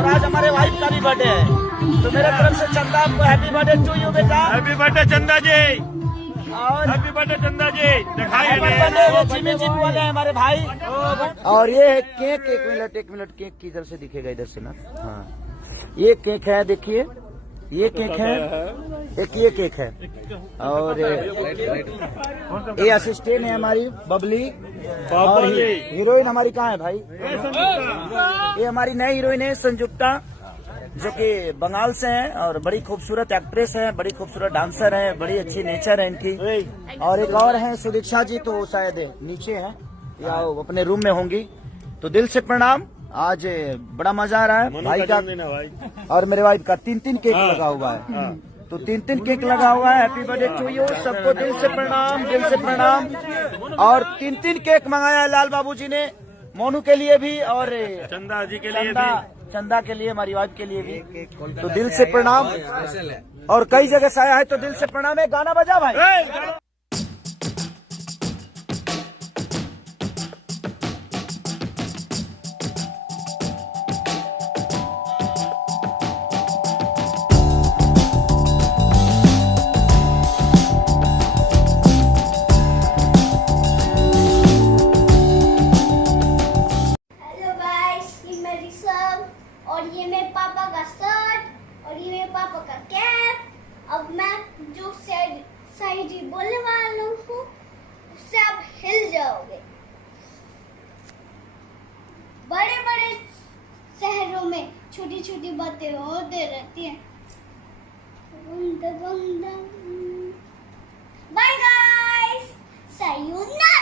और आज हमारे वाइफ का भी बर्थडे है, तो मेरे तरफ से चंदा आपको हैप्पी बर्थडे टू यू बेटा। हैप्पी बर्थडे चंदा जी, और हैप्पी बर्थडे चंदा जी। दिखाइए जिमी जी बोले हमारे भाई। और ये है केक, एक मिनट केक किधर से दिखेगा, इधर से ना। हाँ, ये केक है, देखिए ये केक है, एक ये केक है। और ये असिस्टेंट है हमारी बबली, और हीरोइन हमारी कहाँ है भाई? ये हमारी नई हीरोइन है संजुक्ता, जो कि बंगाल से हैं और बड़ी खूबसूरत एक्ट्रेस है, बड़ी खूबसूरत डांसर है, बड़ी अच्छी नेचर है इनकी। और एक और है सुदीक्षा जी, तो शायद नीचे है या अपने रूम में होंगी। तो दिल से प्रणाम, आज बड़ा मजा आ रहा है भाई का और मेरे वाइफ का। 3 केक लगा हुआ है, तो 3 केक लगा हुआ है। हैप्पी बर्थडे टू यू, सबको दिल से प्रणाम, दिल से प्रणाम। और 3 केक मंगाया है लाल बाबू जी ने, मोनू के लिए भी और चंदा जी के लिए भी, चंदा के लिए, हमारी वाइफ के लिए भी। तो दिल से प्रणाम, और कई जगह से आया है तो दिल से प्रणाम है। गाना बजा भाई। और ये मेरे पापा का शर्ट और ये मेरे पापा का कैप। अब मैं जो शायरी बोलने वाला हूँ उससे आप हिल जाओगे। बड़े बड़े शहरों में छोटी छोटी बातें होते रहती हैं। Bye guys, sayonara।